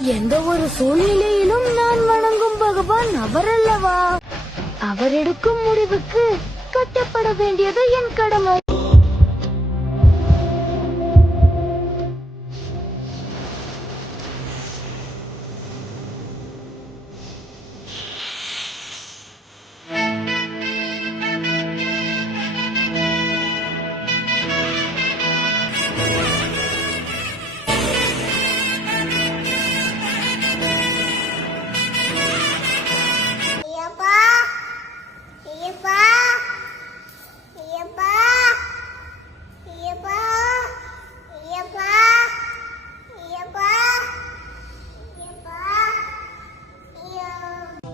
எந்த ஒரு சூழ்நிலையிலும் நான் வணங்கும் பகவான் அவரல்லவா? அவர் எடுக்கும் முடிவுக்கு கட்டப்பட வேண்டியது என் கடமை.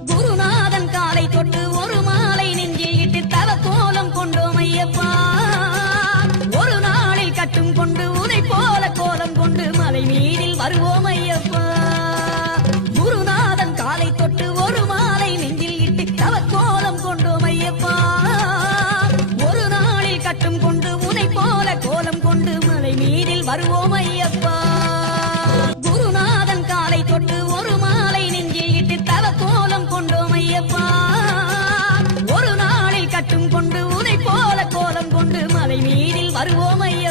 குருநாதன் காலை தொட்டு ஒரு மாலை நெஞ்சில் இட்டு தவ கோலம் கொண்டோம் ஐயப்பா. ஒரு நாளில் கட்டும் கொண்டு உதை போல கோலம் கொண்டு மலை மீதில் வருவோம் ஐயப்பா. குருநாதன் காலை தொட்டு ஒரு மாலை நெஞ்சில் இட்டு தவ கோலம் கொண்டோம் ஐயப்பா. ஒரு நாளில் கட்டும் கொண்டு உதை போல கோலம் கொண்டு மலை மீதில் வருவோம் ஐயப்பா. குருநாதன் காலை தொட்டு ஒரு மாலை நெஞ்சில் இட்டு தவ கோலம் கொண்டோம் ஐயப்பா. ஒரு நாளில் கட்டும் கொண்டு உதை போல கோலம் கொண்டு மலை மீதில் வருவோம் ஐயப்பா.